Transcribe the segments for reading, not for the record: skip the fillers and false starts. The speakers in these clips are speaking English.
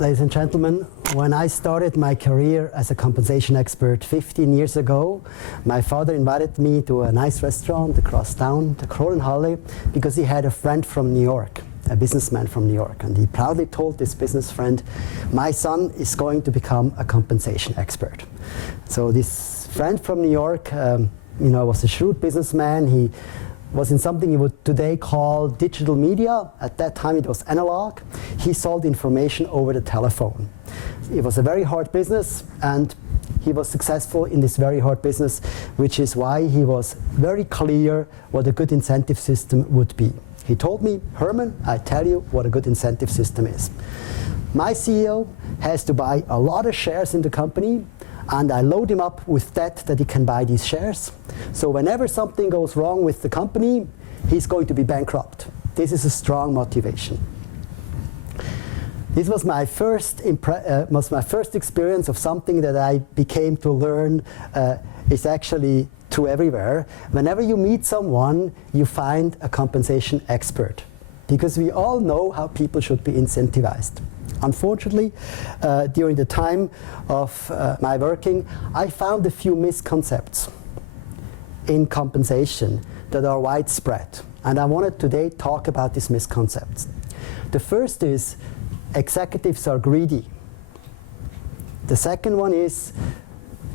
Ladies and gentlemen, when I started my career as a compensation expert 15 years ago, my father invited me to a nice restaurant across town, the Krolenhalle, because he had a friend from New York, a businessman from New York. And he proudly told this business friend, my son is going to become a compensation expert. So this friend from New York was a shrewd businessman. He was in something you would today call digital media. At that time it was analog. He sold information over the telephone. It was a very hard business, and he was successful in this very hard business, which is why he was very clear what a good incentive system would be. He told me, Hermann, I tell you what a good incentive system is. My CEO has to buy a lot of shares in the company, and I load him up with debt that he can buy these shares. So whenever something goes wrong with the company, he's going to be bankrupt. This is a strong motivation. This was my first experience of something that I became to learn is actually true everywhere. Whenever you meet someone, you find a compensation expert, because we all know how people should be incentivized. Unfortunately, during the time of my working, I found a few misconceptions in compensation that are widespread. And I wanted today talk about these misconceptions. The first is executives are greedy. The second one is,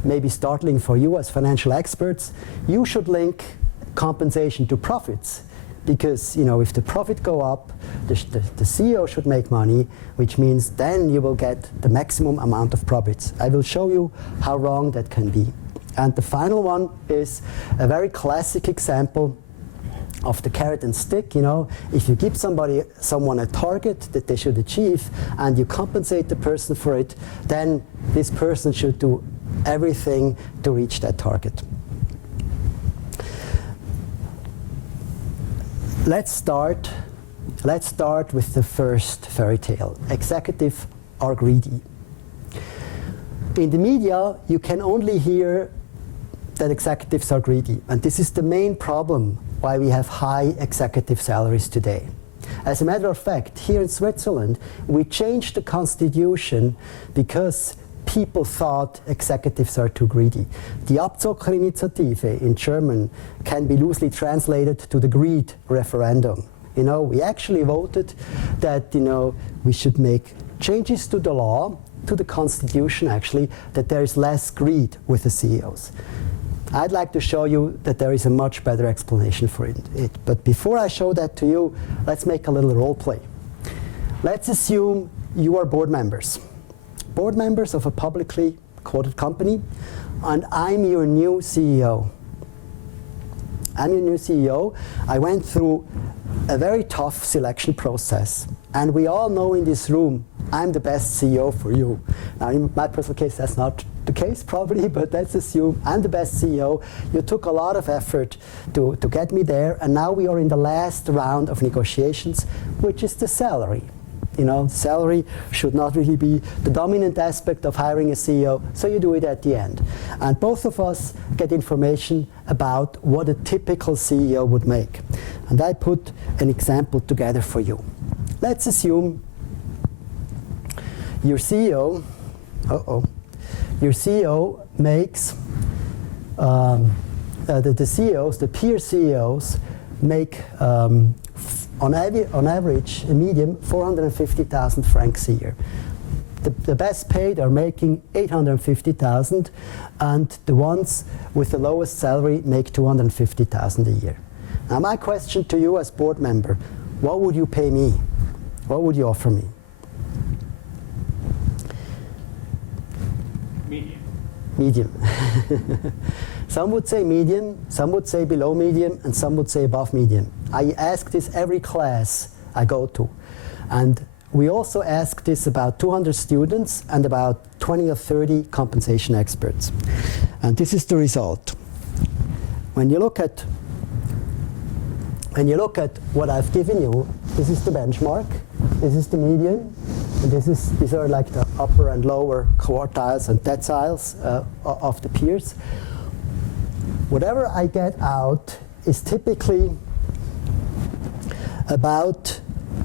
maybe startling for you as financial experts, you should link compensation to profits. Because if the profit go up, the CEO should make money, which means then you will get the maximum amount of profits. I will show you how wrong that can be. And the final one is a very classic example of the carrot and stick. If you give someone a target that they should achieve, and you compensate the person for it, then this person should do everything to reach that target. Let's start with the first fairy tale. Executives are greedy. In the media, you can only hear that executives are greedy. And this is the main problem why we have high executive salaries today. As a matter of fact, here in Switzerland, we changed the constitution because people thought executives are too greedy. Die Abzockerinitiative in German can be loosely translated to the greed referendum. We actually voted that we should make changes to the law, to the constitution actually, that there is less greed with the CEOs. I'd like to show you that there is a much better explanation for it. But before I show that to you, let's make a little role play. Let's assume you are board members of a publicly quoted company, and I'm your new CEO. I went through a very tough selection process, and we all know in this room I'm the best CEO for you. Now, in my personal case, that's not the case probably, but let's assume I'm the best CEO. You took a lot of effort to get me there, and now we are in the last round of negotiations, which is the salary. Salary should not really be the dominant aspect of hiring a CEO, so you do it at the end. And both of us get information about what a typical CEO would make. And I put an example together for you. Let's assume your CEO makes, the peer CEOs make on average, a median, 450,000 francs a year. The best paid are making 850,000, and the ones with the lowest salary make 250,000 a year. Now my question to you as board member, what would you pay me? What would you offer me? Medium. Some would say medium, some would say below medium, and some would say above medium. I ask this every class I go to. And we also ask this about 200 students and about 20 or 30 compensation experts. And this is the result. When you look at what I've given you, this is the benchmark, this is the median, and these are like the upper and lower quartiles and deciles of the peers. Whatever I get out is typically about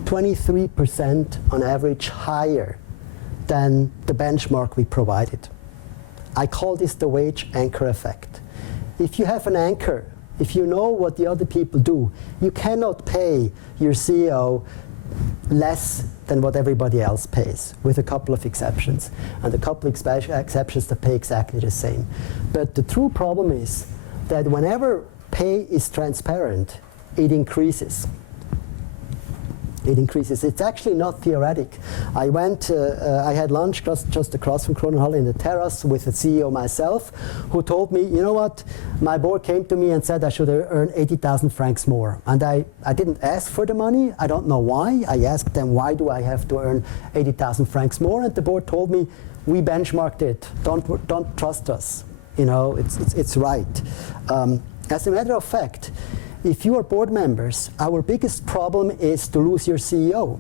23% on average higher than the benchmark we provided. I call this the wage anchor effect. If you have an anchor, if you know what the other people do, you cannot pay your CEO less than what everybody else pays, with a couple of exceptions. And a couple of exceptions that pay exactly the same. But the true problem is that whenever pay is transparent, it increases. It increases. It's actually not theoretic. I had lunch just across from Kronenhalle in the terrace with the CEO myself, who told me, you know what, my board came to me and said I should earn 80,000 francs more. And I didn't ask for the money. I don't know why. I asked them, why do I have to earn 80,000 francs more? And the board told me, we benchmarked it. Don't trust us. You know, it's right. As a matter of fact, if you are board members, our biggest problem is to lose your CEO.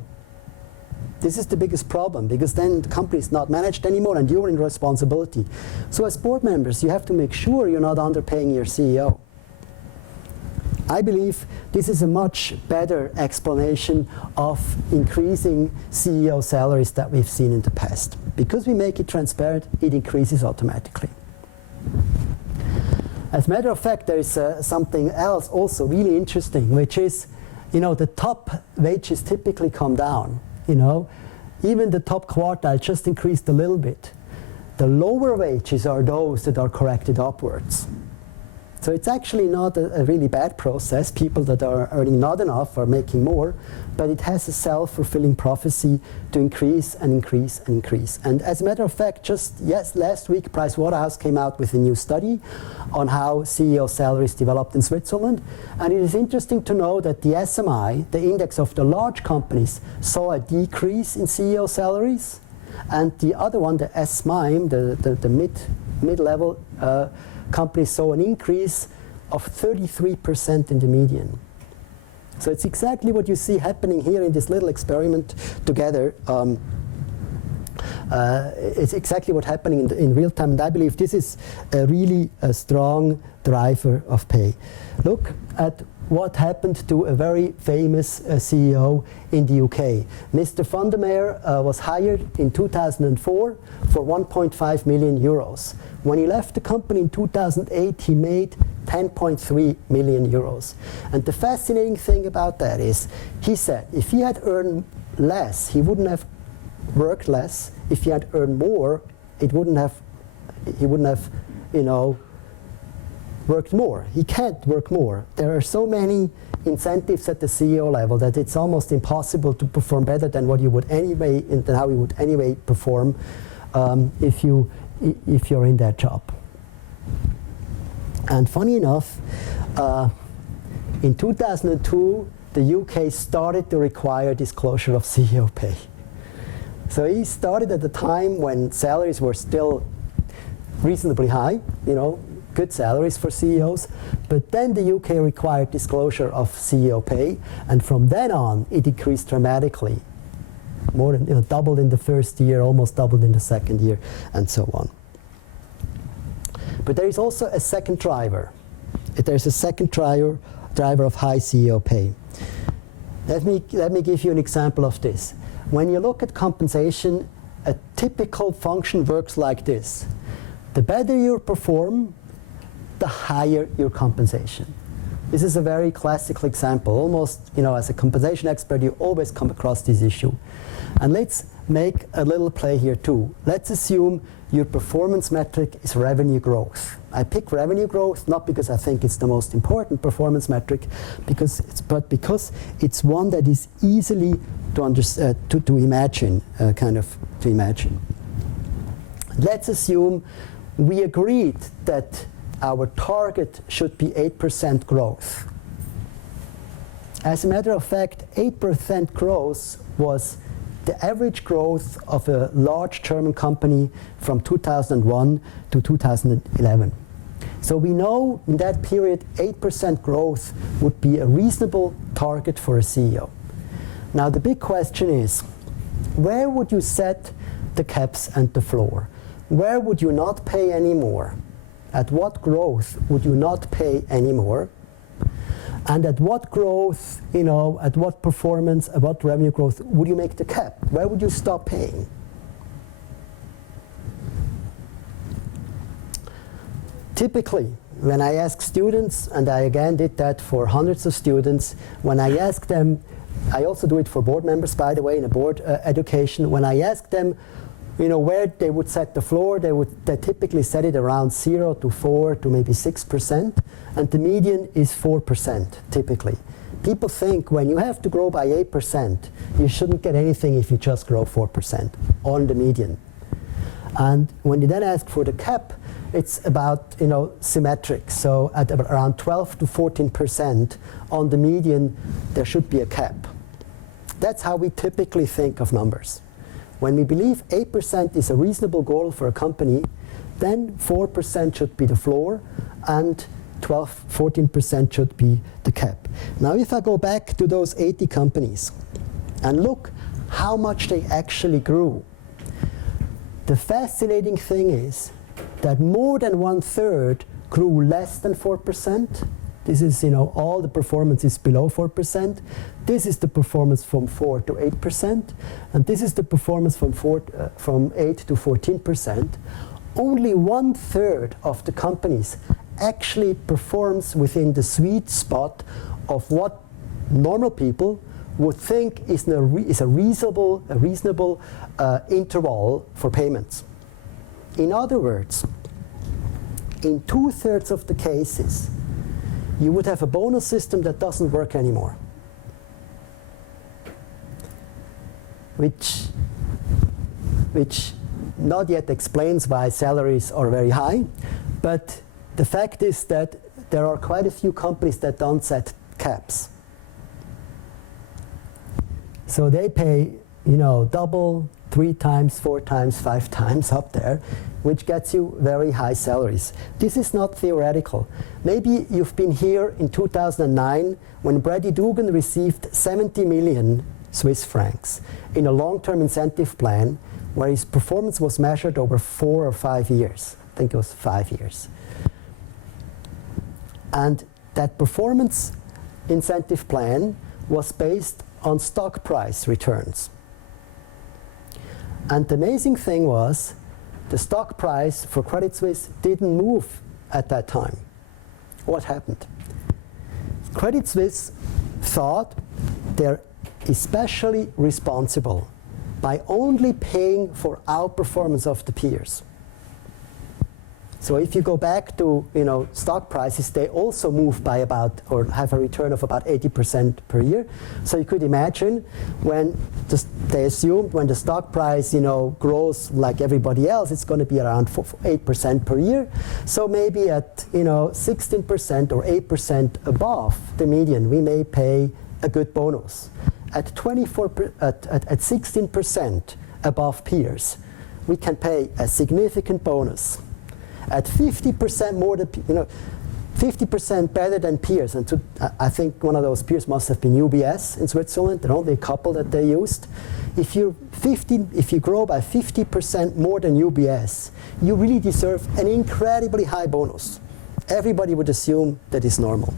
This is the biggest problem, because then the company is not managed anymore and you're in responsibility. So as board members, you have to make sure you're not underpaying your CEO. I believe this is a much better explanation of increasing CEO salaries that we've seen in the past. Because we make it transparent, it increases automatically. As a matter of fact, there is something else also really interesting, which is, you know, the top wages typically come down. You know, even the top quartile just increased a little bit. The lower wages are those that are corrected upwards. So it's actually not a really bad process. People that are earning not enough are making more, but it has a self-fulfilling prophecy to increase and increase and increase. And as a matter of fact, just last week, Pricewaterhouse came out with a new study on how CEO salaries developed in Switzerland. And it is interesting to know that the SMI, the index of the large companies, saw a decrease in CEO salaries. And the other one, the SMIME, the mid-level companies, saw an increase of 33% in the median. So it's exactly what you see happening here in this little experiment together. It's exactly what's happening in real time, and I believe this is really a strong driver of pay. Look at what happened to a very famous CEO in the UK. Mr. van der Meer was hired in 2004 for 1.5 million euros. When he left the company in 2008, he made 10.3 million euros. And the fascinating thing about that is, he said if he had earned less, he wouldn't have worked less. If he had earned more, he wouldn't have, you know, worked more. He can't work more. There are so many incentives at the CEO level that it's almost impossible to perform better than what you would anyway, than how you would anyway perform if you're in that job. And funny enough, in 2002, the UK started to require disclosure of CEO pay. So he started at the time when salaries were still reasonably high, you know, good salaries for CEOs, but then the UK required disclosure of CEO pay, and from then on it decreased dramatically. More than, you know, doubled in the first year, almost doubled in the second year, and so on. But there is also a second driver. There's a second driver of high CEO pay. Let me give you an example of this. When you look at compensation, a typical function works like this. The better you perform, the higher your compensation. This is a very classical example. Almost, you know, as a compensation expert, you always come across this issue. And let's make a little play here too. Let's assume your performance metric is revenue growth. I pick revenue growth not because I think it's the most important performance metric, but because it's one that is easily to imagine, to imagine. Let's assume we agreed that our target should be 8% growth. As a matter of fact, 8% growth was the average growth of a large German company from 2001 to 2011. So we know in that period 8% growth would be a reasonable target for a CEO. Now the big question is, where would you set the caps and the floor? Where would you not pay anymore? At what growth would you not pay anymore? And at what growth, you know, at what performance, at what revenue growth would you make the cap? Where would you stop paying? typically, when I ask students, and I again did that for hundreds of students, when I ask them, I also do it for board members, by the way, in a board education, when I ask them, you know, where they would set the floor, they typically set it around 0 to 4 to maybe 6%, and the median is 4% typically. People think when you have to grow by 8%, you shouldn't get anything if you just grow 4% on the median. And when you then ask for the cap, it's about, you know, symmetric. So at around 12 to 14% on the median, there should be a cap. That's how we typically think of numbers. When we believe 8% is a reasonable goal for a company, then 4% should be the floor, and 12, 14% should be the cap. Now if I go back to those 80 companies and look how much they actually grew, the fascinating thing is that more than 1/3 grew less than 4%. This is, you know, all the performance is below 4%. This is the performance from 4 to 8%, and this is the performance from 8 to 14%. Only 1/3 of the companies actually performs within the sweet spot of what normal people would think is a reasonable interval for payments. In other words, in 2/3 of the cases, you would have a bonus system that doesn't work anymore, which not yet explains why salaries are very high, but the fact is that there are quite a few companies that don't set caps. So they pay, you know, double, 3 times, 4 times, 5 times up there, which gets you very high salaries. This is not theoretical. Maybe you've been here in 2009 when Brady Dugan received 70 million Swiss francs in a long-term incentive plan where his performance was measured over 4 or 5 years. I think it was 5 years. And that performance incentive plan was based on stock price returns. And the amazing thing was the stock price for Credit Suisse didn't move at that time. What happened? Credit Suisse thought they're especially responsible by only paying for outperformance of the peers. So if you go back to, you know, stock prices, they also move by about, or have a return of about 80% per year. So you could imagine when they assumed when the stock price, you know, grows like everybody else, it's going to be around 8% per year. So maybe at, you know, 16% or 8% above the median, we may pay a good bonus. At 16% above peers, we can pay a significant bonus. At 50% more than, you know, 50% better than peers, and I think one of those peers must have been UBS in Switzerland. There are only a couple that they used. If you grow by 50% more than UBS, you really deserve an incredibly high bonus. Everybody would assume that is normal.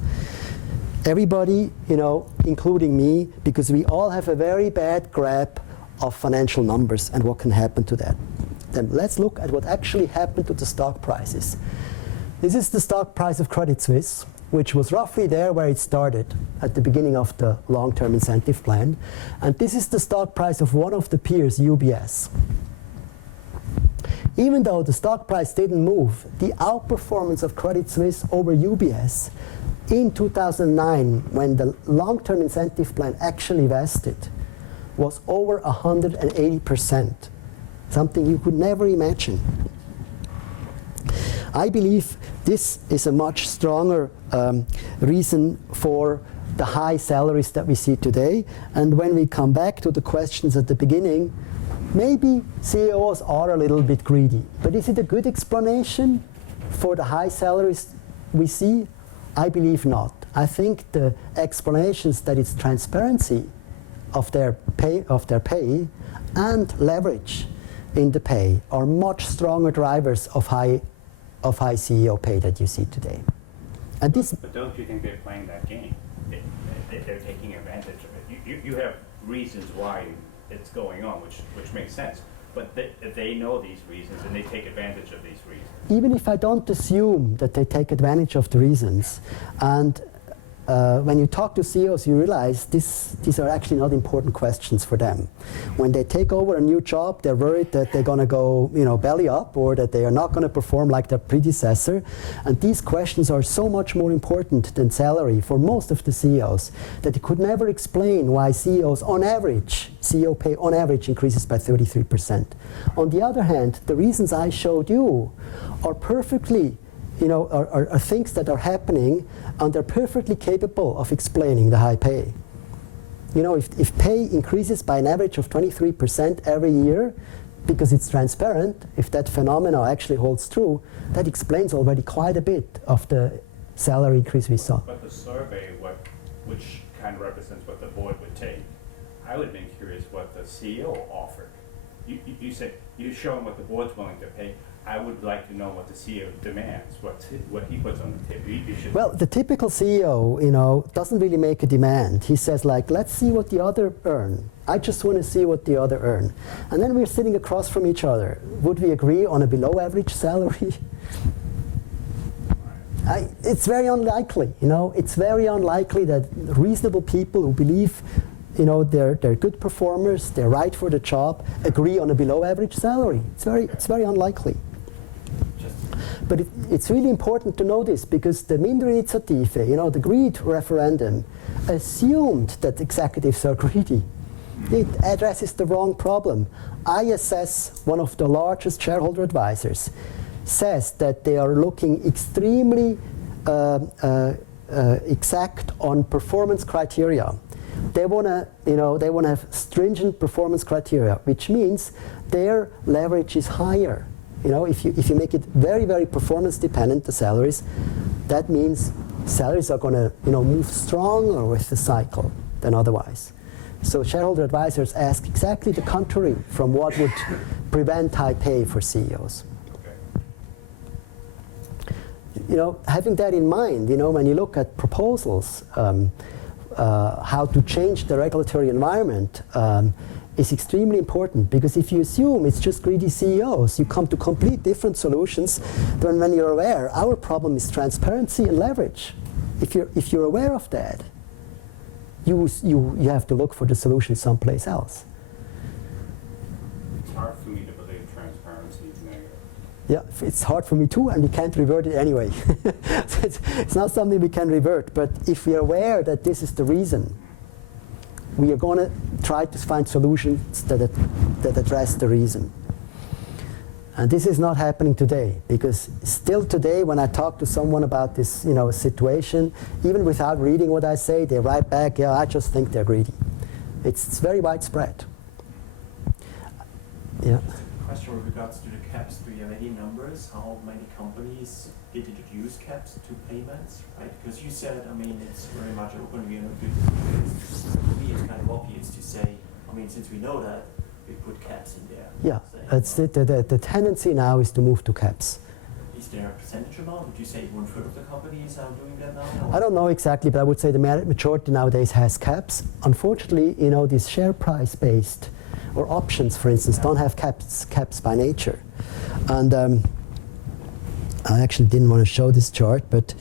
Everybody, you know, including me, because we all have a very bad grasp of financial numbers and what can happen to that. Then let's look at what actually happened to the stock prices. This is the stock price of Credit Suisse, which was roughly there where it started at the beginning of the long-term incentive plan. And this is the stock price of one of the peers, UBS. Even though the stock price didn't move, the outperformance of Credit Suisse over UBS in 2009, when the long-term incentive plan actually vested, was over 180%. Something you could never imagine. I believe this is a much stronger reason for the high salaries that we see today. And when we come back to the questions at the beginning, maybe CEOs are a little bit greedy. But is it a good explanation for the high salaries we see? I believe not. I think the explanations that it's transparency of their pay and leverage in the pay are much stronger drivers of high CEO pay that you see today. And this. But don't you think they're playing that game? They're taking advantage of it. You have reasons why it's going on, which makes sense. But they know these reasons and they take advantage of these reasons. Even if I don't assume that they take advantage of the reasons, and when you talk to CEOs, you realize these are actually not important questions for them. When they take over a new job, they're worried that they're going to go, belly up, or that they are not going to perform like their predecessor. And these questions are so much more important than salary for most of the CEOs that they could never explain why CEOs, on average, CEO pay on average increases by 33%. On the other hand, the reasons I showed you are perfectly, are things that are happening, and they're perfectly capable of explaining the high pay. If pay increases by an average of 23% every year, because it's transparent, if that phenomena actually holds true, that explains already quite a bit of the salary increase we saw. But the survey, which kind of represents what the board would take, I would have been curious what the CEO offered. You said you're showing what the board's willing to pay. I would like to know what the CEO demands, what he puts on the table. Well, the typical CEO, doesn't really make a demand. He says, let's see what the other earn. I just want to see what the other earn. And then we're sitting across from each other. Would we agree on a below average salary? It's very unlikely, It's very unlikely that reasonable people who believe they're good performers, they're right for the job, agree on a below average salary. It's very unlikely. But it's really important to know this, because the Minderinitiative, the greed referendum, assumed that executives are greedy. It addresses the wrong problem. ISS, one of the largest shareholder advisors, says that they are looking extremely exact on performance criteria. They want to have stringent performance criteria, which means their leverage is higher. If you make it very, very performance dependent, the salaries, that means salaries are going to move stronger with the cycle than otherwise. So shareholder advisors ask exactly the contrary from what would prevent high pay for CEOs. Having that in mind, when you look at proposals, how to change the regulatory environment is extremely important, because if you assume it's just greedy CEOs, you come to complete different solutions than when you're aware. Our problem is transparency and leverage. If you're aware of that, you have to look for the solution someplace else. It's hard for me to believe transparency is negative. Yeah, it's hard for me too, and we can't revert it anyway. So it's not something we can revert, but if we are aware that this is the reason, we are going to try to find solutions that address the reason. And this is not happening today, because still today when I talk to someone about this situation, even without reading what I say, they write back, yeah, I just think they're greedy. It's very widespread. Yeah. Question with regards to the caps. Do you have any numbers? How many companies did introduce caps to payments? Right? Because you said, it's very much open. We are not good. For me, it's kind of obvious to say, since we know that, we put caps in there. Yeah, it's the tendency now is to move to caps. Is there a percentage amount? Would you say 1/3 of the companies are doing that now? I don't know exactly, but I would say the majority nowadays has caps. Unfortunately, these share price-based or options, for instance, don't have caps by nature. And I actually didn't want to show this chart, but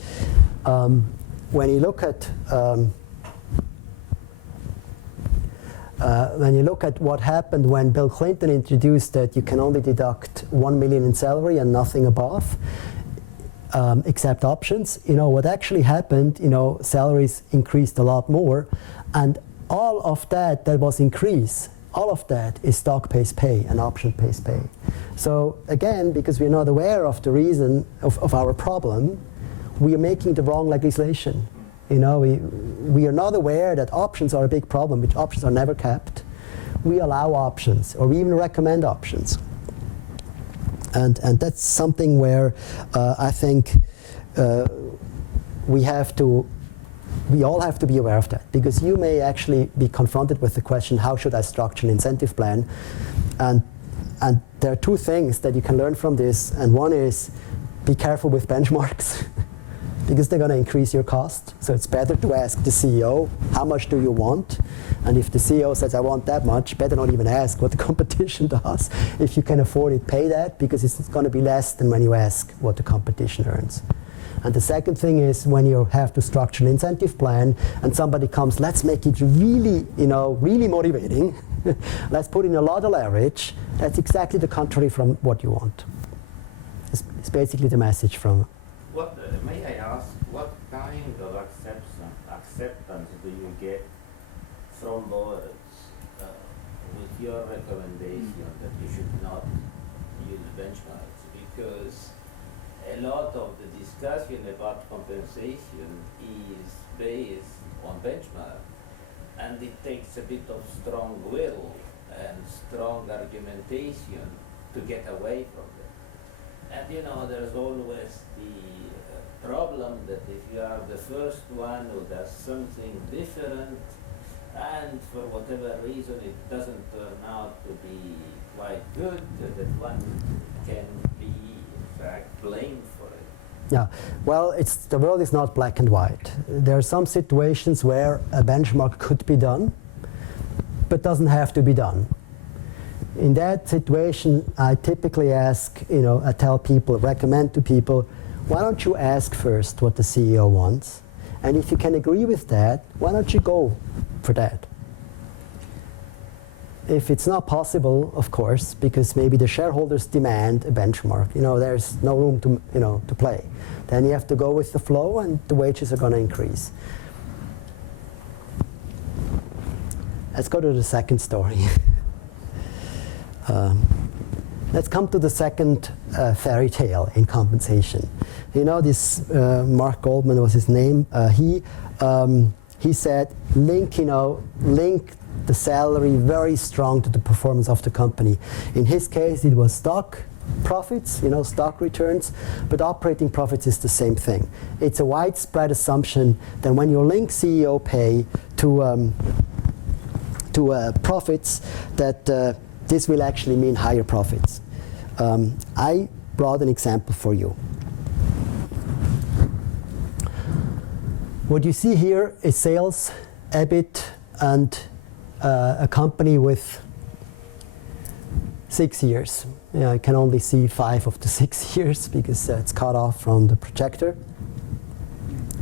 when you look at what happened when Bill Clinton introduced that you can only deduct 1 million in salary and nothing above, except options, what actually happened, salaries increased a lot more, and all of that was increase. All of that is stock-based pay and option-based pay. So again, because we're not aware of the reason of our problem, we are making the wrong legislation. We are not aware that options are a big problem, which options are never capped. We allow options, or we even recommend options. And that's something where I think we all have to be aware of that, because you may actually be confronted with the question, how should I structure an incentive plan? And there are two things that you can learn from this, and one is be careful with benchmarks. because they're going to increase your cost. So it's better to ask the CEO, how much do you want? And if the CEO says, I want that much, better not even ask what the competition does. If you can afford it, pay that, because it's going to be less than when you ask what the competition earns. And the second thing is when you have to structure an incentive plan and somebody comes, let's make it really, really motivating. Let's put in a lot of leverage. That's exactly the contrary from what you want. It's basically the message from. May I ask, what kind of acceptance do you get from boards with your recommendation that you should not use benchmarks? Because a lot of the discussion about compensation is based on benchmark, and it takes a bit of strong will and strong argumentation to get away from it. And there's always the problem that if you are the first one who does something different, and for whatever reason it doesn't turn out to be quite good, that one can be in fact blamed for it. Yeah, well, the world is not black and white. There are some situations where a benchmark could be done, but doesn't have to be done. In that situation, I typically ask, I tell people, recommend to people, why don't you ask first what the CEO wants? And if you can agree with that, why don't you go for that? If it's not possible, of course, because maybe the shareholders demand a benchmark, there's no room to play. Then you have to go with the flow, and the wages are going to increase. Let's go to the second story. Let's come to the second fairy tale in compensation. This Mark Goldman was his name. He said, link the salary very strong to the performance of the company. In his case, it was stock profits, stock returns, but operating profits is the same thing. It's a widespread assumption that when you link CEO pay to profits, that this will actually mean higher profits. I brought an example for you. What you see here is sales, EBIT, and a company with 6 years. I can only see 5 of the 6 years because it's cut off from the projector.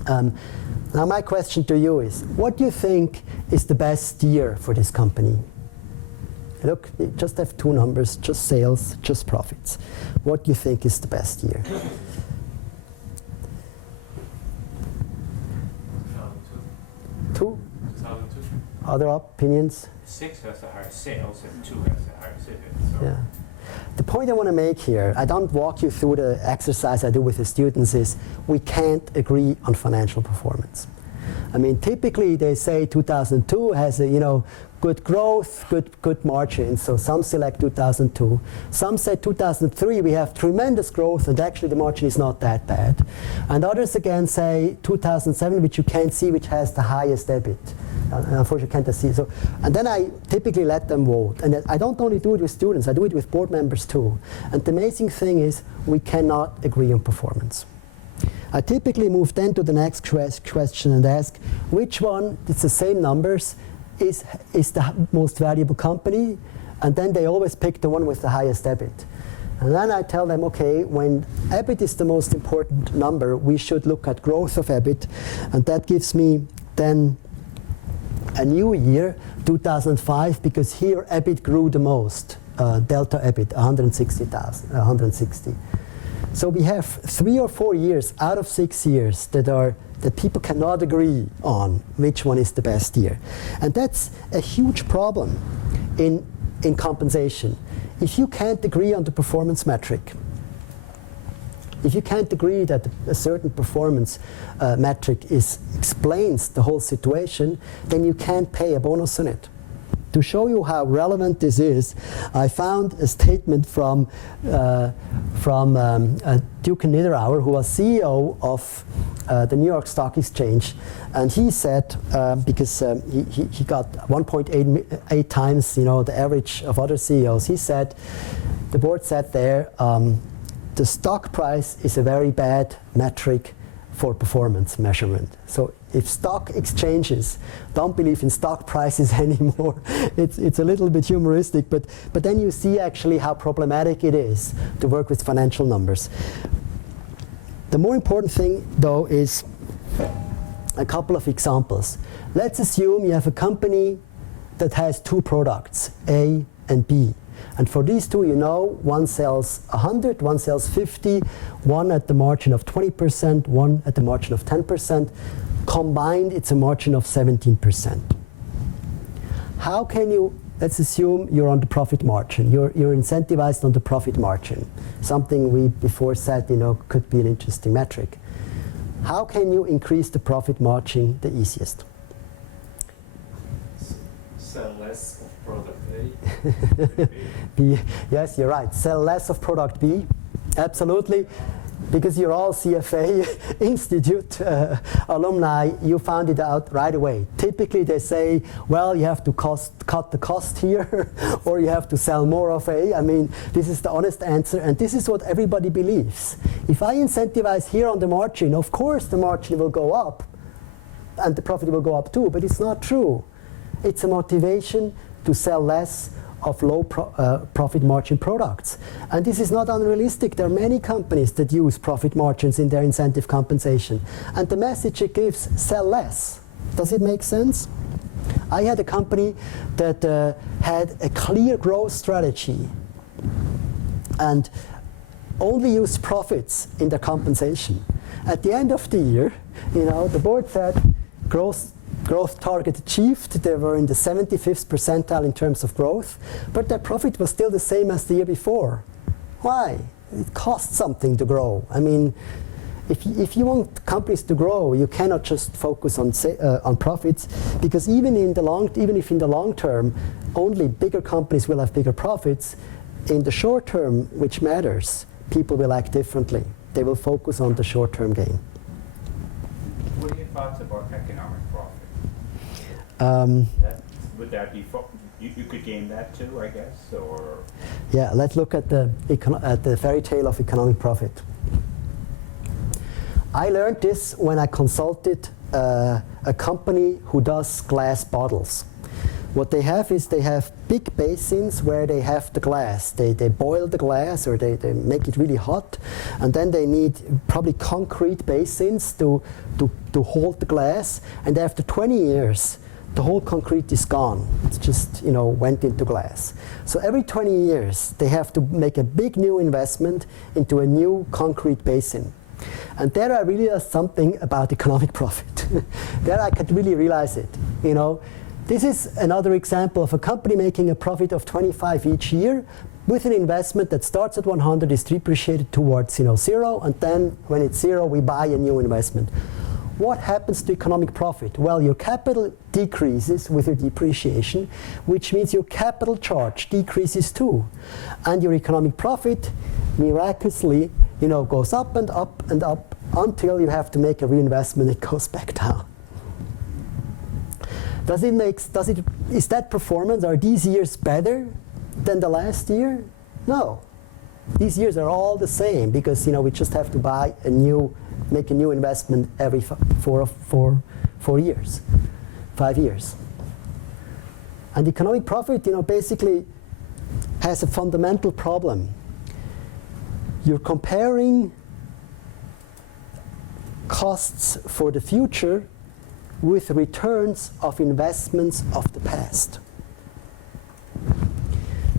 Now my question to you is, what do you think is the best year for this company? Look, you just have 2 numbers, just sales, just profits. What do you think is the best year? 2? 2002. Other opinions? 6 has the higher sales and 2 has the higher EBIT. So. Yeah. The point I want to make here, I don't walk you through the exercise I do with the students, is we can't agree on financial performance. I mean, typically they say 2002 has a, good growth, good margins. So some select 2002. Some say 2003 we have tremendous growth and actually the margin is not that bad. And others again say 2007, which you can't see, which has the highest EBIT. Unfortunately, you can't see. So, and then I typically let them vote. And I don't only do it with students, I do it with board members too. And the amazing thing is we cannot agree on performance. I typically move then to the next question and ask, which one, it's the same numbers, is the most valuable company? And then they always pick the one with the highest EBIT. And then I tell them, okay, when EBIT is the most important number, we should look at growth of EBIT. And that gives me then a new year, 2005, because here EBIT grew the most, delta EBIT, 160. So we have 3 or 4 years out of 6 years that people cannot agree on which one is the best year. And that's a huge problem in compensation. If you can't agree on the performance metric, if you can't agree that a certain performance metric explains the whole situation, then you can't pay a bonus on it. To show you how relevant this is, I found a statement from Duke Niederauer, who was CEO of the New York Stock Exchange, and he said, because he got 1.8 times the average of other CEOs, he said, the board said there, the stock price is a very bad metric for performance measurement. So if stock exchanges don't believe in stock prices anymore, it's a little bit humoristic, but then you see actually how problematic it is to work with financial numbers. The more important thing, though, is a couple of examples. Let's assume you have a company that has two products, A and B. And for these two, you know, one sells 100, one sells 50, one at the margin of 20%, one at the margin of 10%. Combined, it's a margin of 17%. How can you, let's assume you're on the profit margin. You're incentivized on the profit margin. Something we before said, you know, could be an interesting metric. How can you increase the profit margin the easiest? Sell less of product A. B. Yes, you're right. Sell less of product B. Absolutely. Because you're all CFA Institute alumni, you found it out right away. Typically they say, well, you have to cut the cost here, or you have to sell more of A. I mean, this is the honest answer, and this is what everybody believes. If I incentivize here on the margin, of course the margin will go up, and the profit will go up too, but it's not true. It's a motivation to sell less of low profit margin products. And this is not unrealistic. There are many companies that use profit margins in their incentive compensation. And the message it gives, sell less. Does it make sense? I had a company that had a clear growth strategy and only used profits in their compensation. At the end of the year, you know, the board said growth target achieved. They were in the 75th percentile in terms of growth, but their profit was still the same as the year before. Why? It costs something to grow. I mean, if you want companies to grow, you cannot just focus on profits, because even if in the long term only bigger companies will have bigger profits, in the short term, which matters, people will act differently. They will focus on the short-term gain. What are your thoughts about economic profit? Would that be, you could gain that too, I guess, or? Yeah, let's look at the fairy tale of economic profit. I learned this when I consulted a company who does glass bottles. What they have is they have big basins where they have the glass. They boil the glass, or they make it really hot, and then they need probably concrete basins to hold the glass, and after 20 years the whole concrete is gone. It's just, you know, went into glass. So every 20 years they have to make a big new investment into a new concrete basin. And there I realized something about economic profit. There I could really realize it. You know, this is another example of a company making a profit of 25 each year with an investment that starts at 100, is depreciated towards, you know, 0, and then when it's 0 we buy a new investment. What happens to economic profit? Well, your capital decreases with your depreciation, which means your capital charge decreases too. And your economic profit miraculously, you know, goes up and up and up until you have to make a reinvestment, it goes back down. Is that performance, are these years better than the last year? No. These years are all the same, because, you know, we just have to make a new investment every 4 years, 5 years. And economic profit, you know, basically has a fundamental problem. You're comparing costs for the future with returns of investments of the past.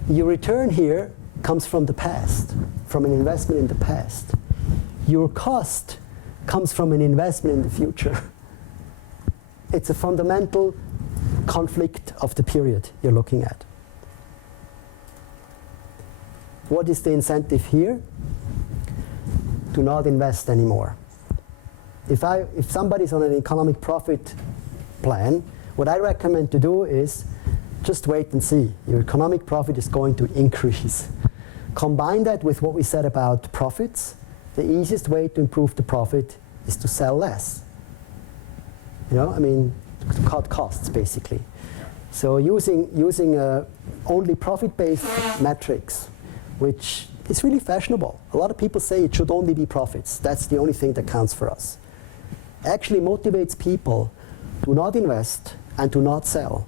Your return here comes from the past, from an investment in the past. Your cost comes from an investment in the future. It's a fundamental conflict of the period you're looking at. What is the incentive here? Do not invest anymore. If somebody's on an economic profit plan, what I recommend to do is just wait and see. Your economic profit is going to increase. Combine that with what we said about profits. The easiest way to improve the profit is to sell less. You know, I mean, to cut costs basically. So using only profit-based metrics, which is really fashionable. A lot of people say it should only be profits. That's the only thing that counts for us. actually motivates people to not invest and to not sell.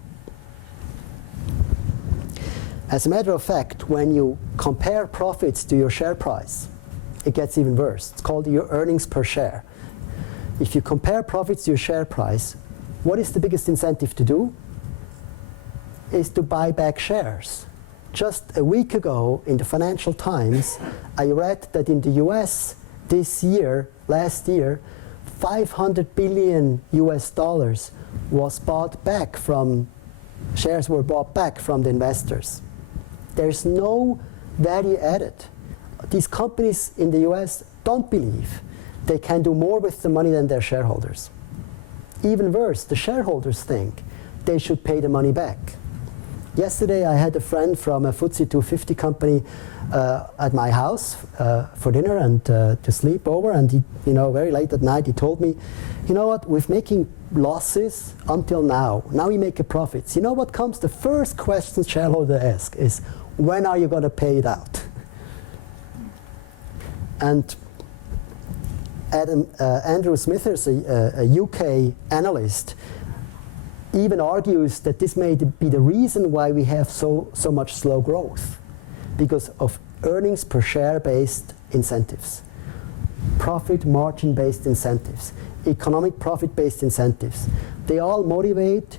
As a matter of fact, when you compare profits to your share price, it gets even worse. It's called your earnings per share. If you compare profits to your share price, what is the biggest incentive to do? Is to buy back shares. Just a week ago in the Financial Times, I read that in the US last year, $500 billion was bought back from, shares were bought back from the investors. There's no value added. These companies in the US don't believe they can do more with the money than their shareholders. Even worse, the shareholders think they should pay the money back. Yesterday I had a friend from a FTSE 250 company at my house for dinner and to sleep over, and he, very late at night he told me, you know what, we're making losses until now. Now we make a profit. You know what comes? The first question shareholders ask is, when are you going to pay it out? And Andrew Smithers, a UK analyst, even argues that this may be the reason why we have so much slow growth, because of earnings per share based incentives, profit margin based incentives, economic profit based incentives. They all motivate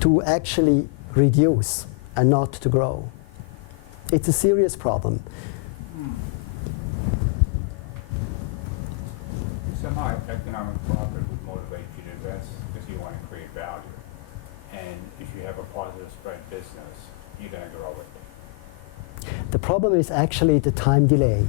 to actually reduce and not to grow. It's a serious problem. Somehow economic profit would motivate you to invest because you want to create value. And if you have a positive spread business, you're going to grow with it. The problem is actually the time delay.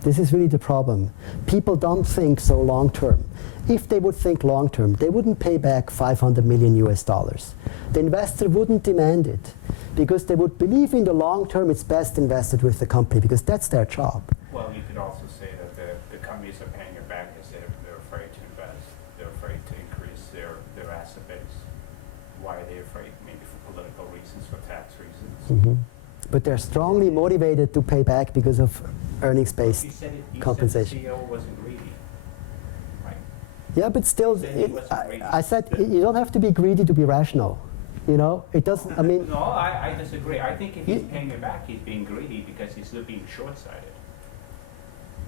This is really the problem. People don't think so long term. If they would think long term, they wouldn't pay back $500 million. The investor wouldn't demand it because they would believe in the long term it's best invested with the company because that's their job. Well, you could also say that the companies are paying it back because they're afraid to invest. They're afraid to increase their asset base. Why are they afraid? Maybe for political reasons, for tax reasons. Mm-hmm. But they're strongly motivated to pay back because of earnings-based compensation. You said the CEO wasn't greedy, right? Yeah, but still, I said you don't have to be greedy to be rational. It doesn't, I mean... No, I disagree. I think if he's paying it back, he's being greedy because he's being short-sighted.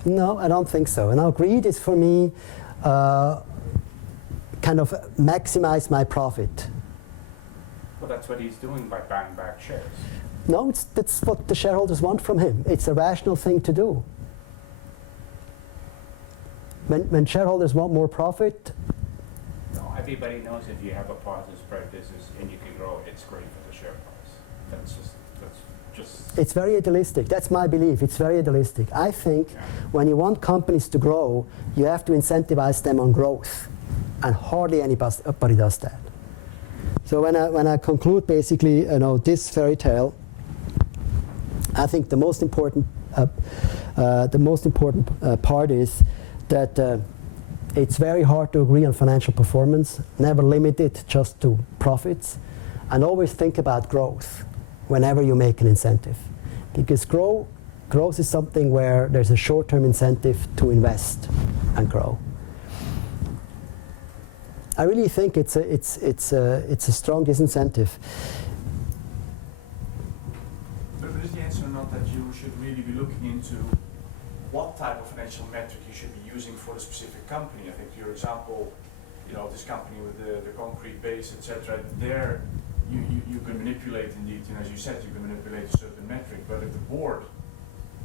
No, I don't think so. Now, greed is for me kind of maximize my profit. Well, that's what he's doing by buying back shares. No, that's what the shareholders want from him. It's a rational thing to do. When shareholders want more profit... No, everybody knows if you have a positive spread business and you can grow, it's great for the share price. That's just... It's very idealistic. That's my belief. It's very idealistic. I think when you want companies to grow, you have to incentivize them on growth. And hardly anybody does that. So when I conclude basically, this fairy tale, I think the most important part is that it's very hard to agree on financial performance. Never limit it just to profits, and always think about growth whenever you make an incentive, because growth is something where there's a short-term incentive to invest and grow. I really think it's a strong disincentive. But is the answer not that you should really be looking into what type of financial metric you should be using for the specific company? I think your example, this company with the concrete base, etc. There, you can manipulate indeed, and as you said, you can manipulate a certain metric. But if the board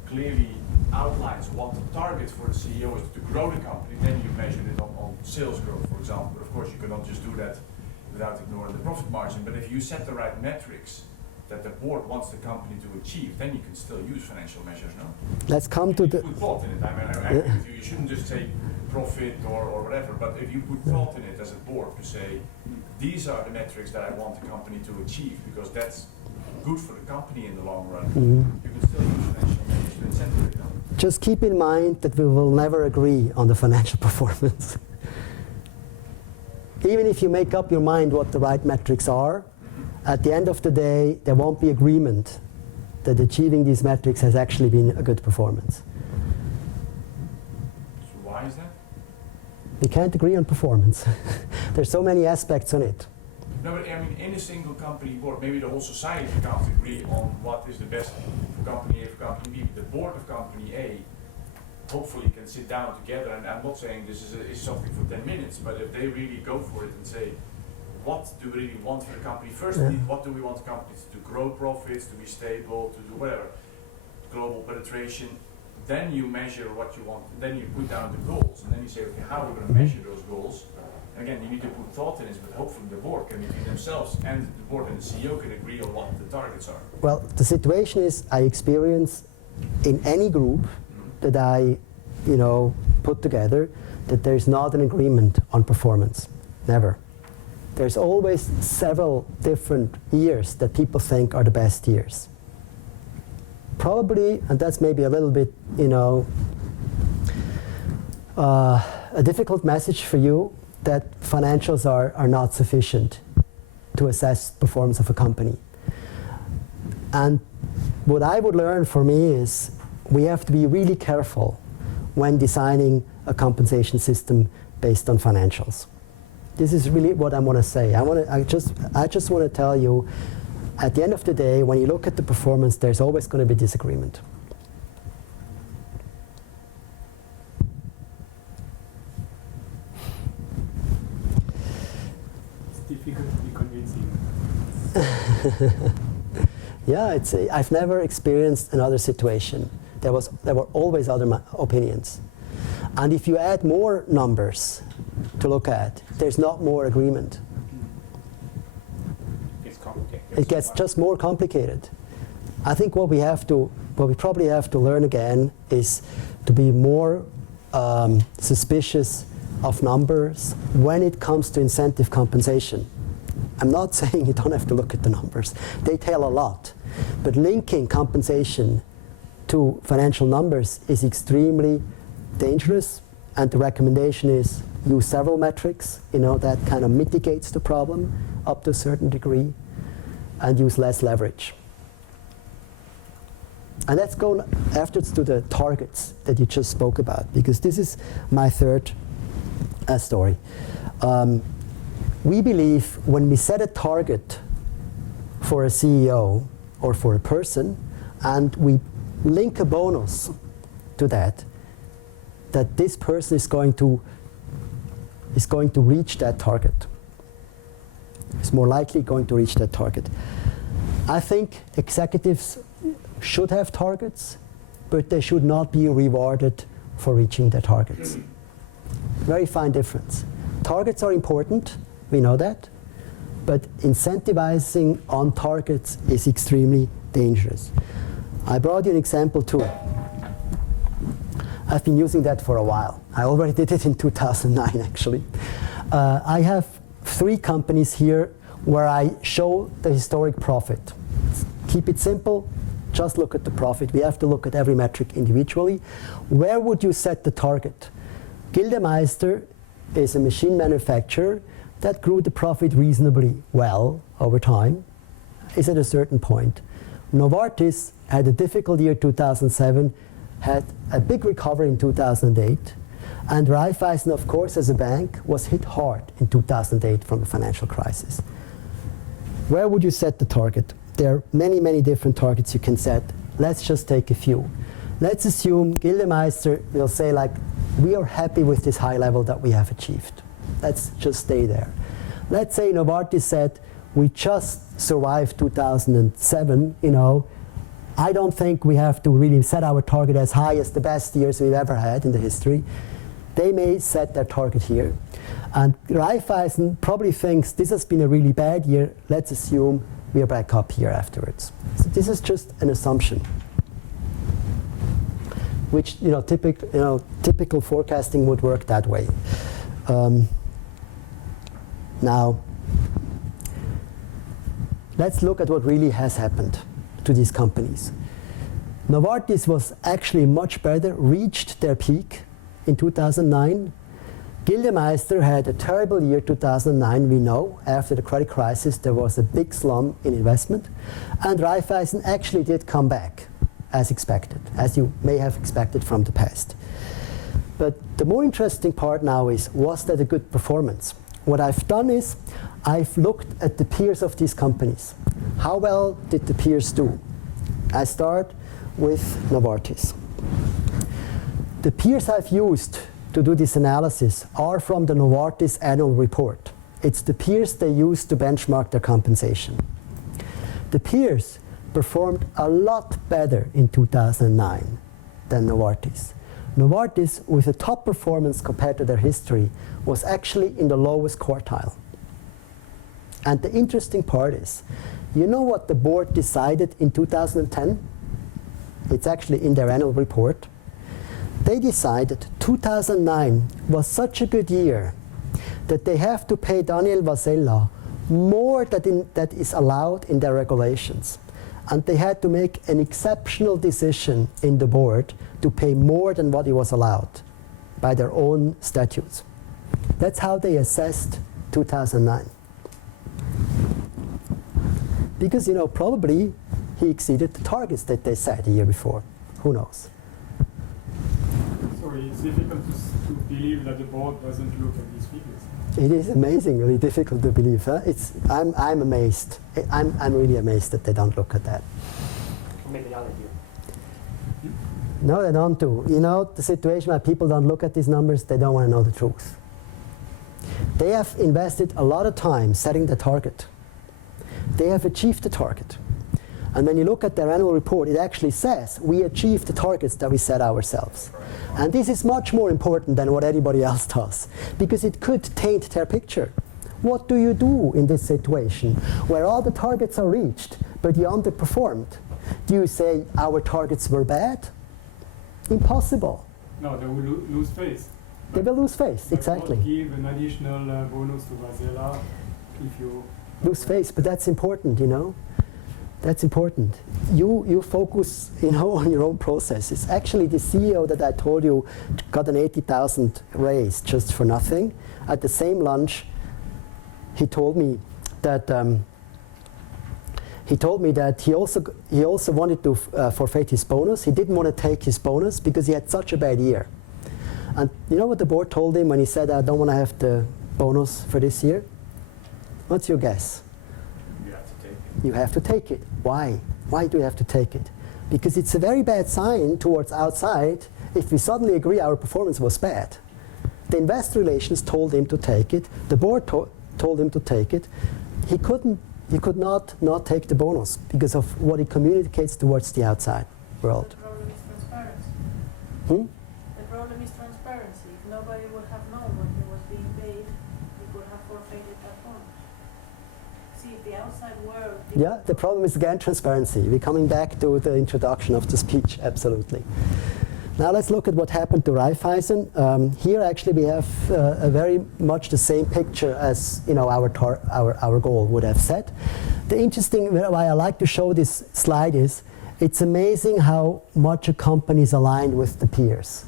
clearly outlines what the target for the CEO is to grow the company, then you measure it on sales growth, for example. But of course, you cannot just do that without ignoring the profit margin. But if you set the right metrics that the board wants the company to achieve, then you can still use financial measures, no? Let's come to the... You put thought in it. I agree with you. You shouldn't just say profit or whatever, but if you put thought in it as a board to say, these are the metrics that I want the company to achieve, because that's good for the company in the long run, you can still use financial measures to incentivate them. Just keep in mind that we will never agree on the financial performance. Even if you make up your mind what the right metrics are, at the end of the day, there won't be agreement that achieving these metrics has actually been a good performance. So why is that? We can't agree on performance. There's so many aspects on it. No, but I mean, in a single company board, maybe the whole society can't agree on what is the best for company A, for company B. The board of company A hopefully can sit down together, and I'm not saying this is something for 10 minutes, but if they really go for it and say, what do we really want for the company? First, what do we want the company to do? Grow profits, to be stable, to do whatever, global penetration. Then you measure what you want, then you put down the goals, and then you say, okay, how are we going to measure those goals? And again, you need to put thought in this, but hopefully the board can between themselves and the board and the CEO can agree on what the targets are. Well, the situation is I experience in any group that I, put together, that there's not an agreement on performance. Never. There's always several different years that people think are the best years. Probably, and that's maybe a little bit, a difficult message for you, that financials are not sufficient to assess performance of a company. And what I would learn for me is we have to be really careful when designing a compensation system based on financials. This is really what I want to say. I just want to tell you, at the end of the day, when you look at the performance, there's always going to be disagreement. It's difficult to be convincing. Yeah, I've never experienced another situation. There were always other opinions. And if you add more numbers to look at, there's not more agreement. It's complicated. It gets just more complicated. I think what we probably have to learn again is to be more suspicious of numbers when it comes to incentive compensation. I'm not saying you don't have to look at the numbers. They tell a lot. But linking compensation to financial numbers is extremely dangerous, and the recommendation is use several metrics. That kind of mitigates the problem up to a certain degree, and use less leverage. And let's go afterwards to the targets that you just spoke about, because this is my third story. We believe when we set a target for a CEO or for a person, and we link a bonus to that this person is going to reach that target. Is more likely going to reach that target. I think executives should have targets, but they should not be rewarded for reaching their targets. Very fine difference. Targets are important, we know that, but incentivizing on targets is extremely dangerous. I brought you an example too. I've been using that for a while. I already did it in 2009 actually. I have 3 companies here where I show the historic profit. Keep it simple, just look at the profit. We have to look at every metric individually. Where would you set the target? Gildemeister is a machine manufacturer that grew the profit reasonably well over time, is at a certain point. Novartis had a difficult year 2007, had a big recovery in 2008, and Raiffeisen, of course, as a bank, was hit hard in 2008 from the financial crisis. Where would you set the target? There are many, many different targets you can set. Let's just take a few. Let's assume Gildemeister will say, we are happy with this high level that we have achieved. Let's just stay there. Let's say Novartis said, we just survived 2007, I don't think we have to really set our target as high as the best years we've ever had in the history. They may set their target here. And Raiffeisen probably thinks this has been a really bad year. Let's assume we are back up here afterwards. So this is just an assumption, which typical forecasting would work that way. Now, let's look at what really has happened to these companies. Novartis was actually much better, reached their peak in 2009. Gildemeister had a terrible year 2009, we know. After the credit crisis, there was a big slump in investment. And Raiffeisen actually did come back, as expected, as you may have expected from the past. But the more interesting part now is, was that a good performance? What I've done is, I've looked at the peers of these companies. How well did the peers do? I start with Novartis. The peers I've used to do this analysis are from the Novartis annual report. It's the peers they use to benchmark their compensation. The peers performed a lot better in 2009 than Novartis. Novartis, with a top performance compared to their history, was actually in the lowest quartile. And the interesting part is, you know what the board decided in 2010? It's actually in their annual report. They decided 2009 was such a good year that they have to pay Daniel Vasella more that is allowed in their regulations. And they had to make an exceptional decision in the board to pay more than what he was allowed by their own statutes. That's how they assessed 2009. Because, you know, probably he exceeded the targets that they set the year before. Who knows? Sorry, it's difficult to believe that the board doesn't look at these figures. It is amazingly difficult to believe. Huh? I'm amazed. I'm really amazed that they don't look at that. Maybe the other here. No, they don't do. You know, the situation where people don't look at these numbers, they don't want to know the truth. They have invested a lot of time setting the target. They have achieved the target. And when you look at their annual report, it actually says we achieved the targets that we set ourselves. And this is much more important than what anybody else does, because it could taint their picture. What do you do in this situation where all the targets are reached, but you underperformed? Do you say our targets were bad? Impossible. No, they will lose face. They will lose face, But exactly. not give an additional bonus to Vasella if you Lose face, but that's important, you know. That's important. You focus, you know, on your own processes. Actually, the CEO that I told you got an 80,000 raise just for nothing. At the same lunch, he told me that he also wanted to forfeit his bonus. He didn't want to take his bonus because he had such a bad year. And you know what the board told him when he said, "I don't want to have the bonus for this year"? What's your guess? You have to take it. You have to take it. Why? Why do you have to take it? Because it's a very bad sign towards outside if we suddenly agree our performance was bad. The investor relations told him to take it. The board told him to take it. He could not take the bonus because of what he communicates towards the outside world. The problem is transparency. Hmm? The problem is transparency. If nobody would have known what he was being paid, he could have forfeited that bonus. See, if the outside world... Yeah, the problem is again transparency. We're coming back to the introduction of the speech, absolutely. Now let's look at what happened to Raiffeisen. Here actually we have a very much the same picture as, you know, our goal would have set. The interesting why I like to show this slide is it's amazing how much a company is aligned with the peers.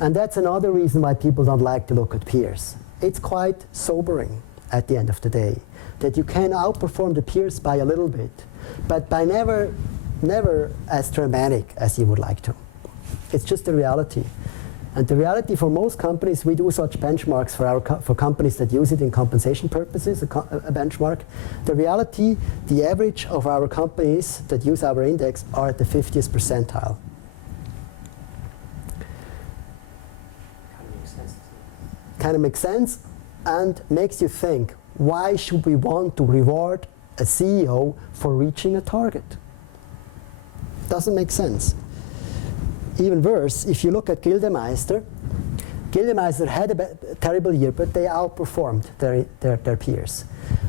And that's another reason why people don't like to look at peers. It's quite sobering at the end of the day that you can outperform the peers by a little bit, but by never as dramatic as you would like to. It's just the reality. And the reality for most companies, we do such benchmarks for companies that use it in compensation purposes, a benchmark. The reality, the average of our companies that use our index are at the 50th percentile. Kind of makes sense and makes you think, why should we want to reward a CEO for reaching a target? Doesn't make sense. Even worse, if you look at Gildemeister had a terrible year, but they outperformed their peers.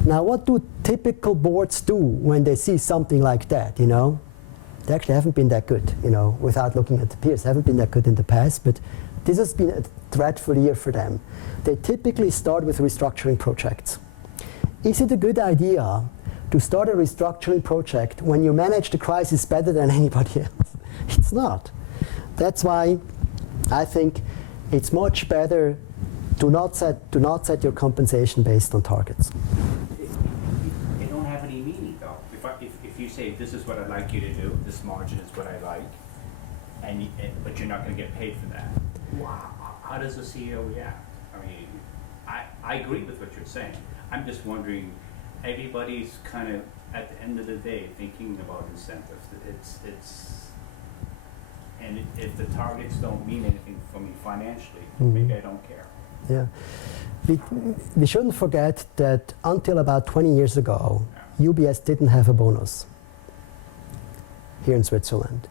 Now, what do typical boards do when they see something like that, you know? They actually haven't been that good, you know, without looking at the peers. Haven't been that good in the past, but this has been a dreadful year for them. They typically start with restructuring projects. Is it a good idea to start a restructuring project when you manage the crisis better than anybody else? It's not. That's why I think it's much better to not set your compensation based on targets. They don't have any meaning though. If you say this is what I'd like you to do, this margin is what I like, but you're not going to get paid for that. how does the CEO react? I mean, I agree with what you're saying. I'm just wondering, everybody's kind of, at the end of the day, thinking about incentives. And if the targets don't mean anything for me financially, maybe I don't care. Yeah. We shouldn't forget that until about 20 years ago, UBS didn't have a bonus here in Switzerland.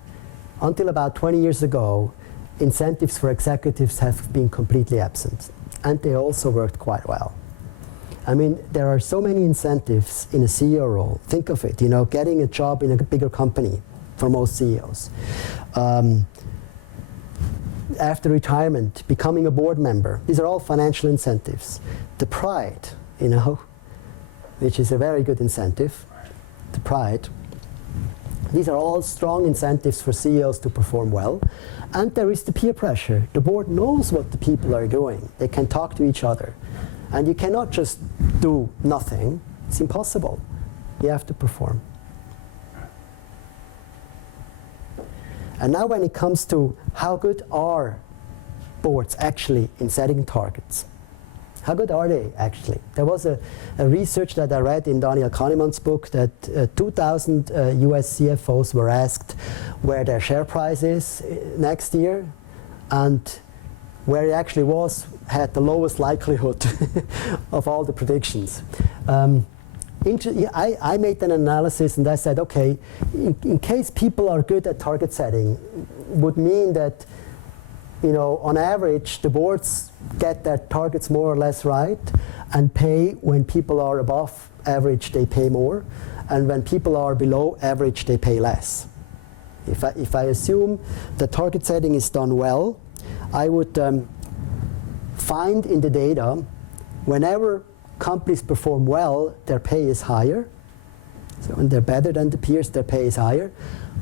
Until about 20 years ago, incentives for executives have been completely absent, and they also worked quite well. I mean, there are so many incentives in a CEO role. Think of it, getting a job in a bigger company for most CEOs. After retirement, becoming a board member. These are all financial incentives. The pride, which is a very good incentive. The pride. These are all strong incentives for CEOs to perform well. And there is the peer pressure. The board knows what the people are doing. They can talk to each other. And you cannot just do nothing. It's impossible. You have to perform. And now when it comes to how good are boards actually in setting targets, how good are they actually? There was a research that I read in Daniel Kahneman's book that 2,000 US CFOs were asked where their share price is next year, and where it actually was had the lowest likelihood of all the predictions. I made an analysis and I said, okay, in case people are good at target setting, would mean that, on average, the boards get their targets more or less right and pay when people are above average, they pay more, and when people are below average, they pay less. If I assume the target setting is done well, I would find in the data whenever companies perform well, their pay is higher. So when they're better than the peers, their pay is higher.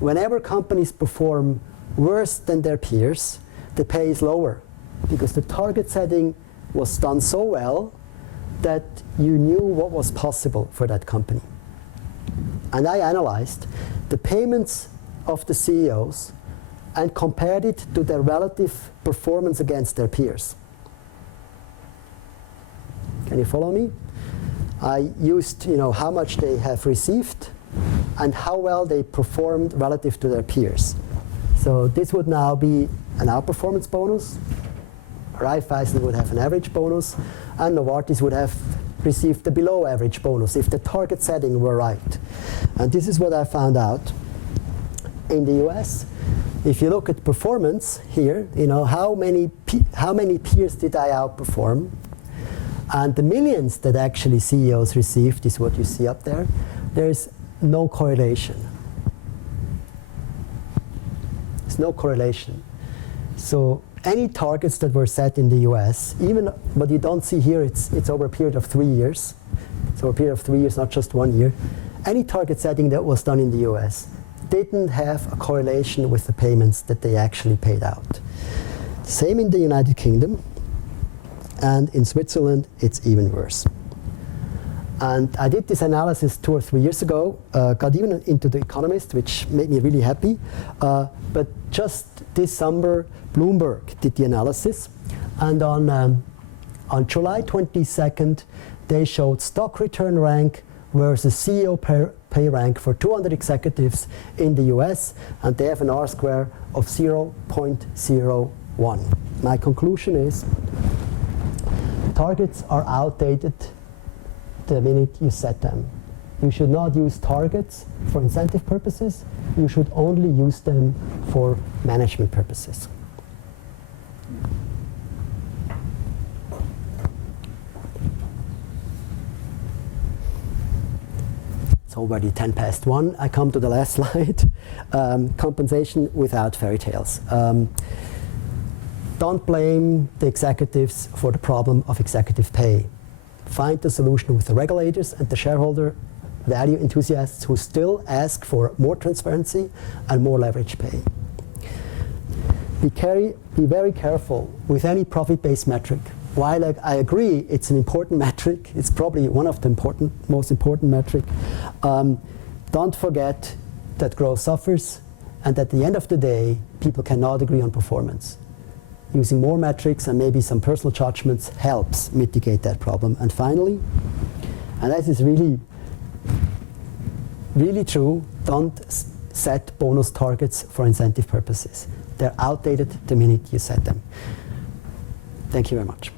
Whenever companies perform worse than their peers, the pay is lower, because the target setting was done so well that you knew what was possible for that company. And I analyzed the payments of the CEOs and compared it to their relative performance against their peers. Can you follow me? I used, how much they have received and how well they performed relative to their peers. So this would now be an outperformance bonus. Raiffeisen would have an average bonus, and Novartis would have received the below average bonus if the target setting were right. And this is what I found out. In the US, if you look at performance here, how many peers did I outperform? And the millions that actually CEOs received is what you see up there. There's no correlation. There's no correlation. So any targets that were set in the US, even what you don't see here, it's over a period of 3 years. It's over a period of 3 years, not just 1 year. Any target setting that was done in the US didn't have a correlation with the payments that they actually paid out. Same in the United Kingdom. And in Switzerland, it's even worse. And I did this analysis 2 or 3 years ago, got even into The Economist, which made me really happy. But just this summer, Bloomberg did the analysis. And on July 22nd, they showed stock return rank versus CEO pay rank for 200 executives in the US, and they have an R-square of 0.01. My conclusion is, targets are outdated the minute you set them. You should not use targets for incentive purposes. You should only use them for management purposes. It's already 1:10. I come to the last slide. Compensation without fairy tales. Don't blame the executives for the problem of executive pay. Find the solution with the regulators and the shareholder value enthusiasts who still ask for more transparency and more leverage pay. Be very careful with any profit-based metric. While I agree it's an important metric, it's probably one of the most important metric, don't forget that growth suffers, and at the end of the day, people cannot agree on performance. using more metrics and maybe some personal judgments helps mitigate that problem. And finally, and this is really, really true, don't set bonus targets for incentive purposes. They're outdated the minute you set them. Thank you very much.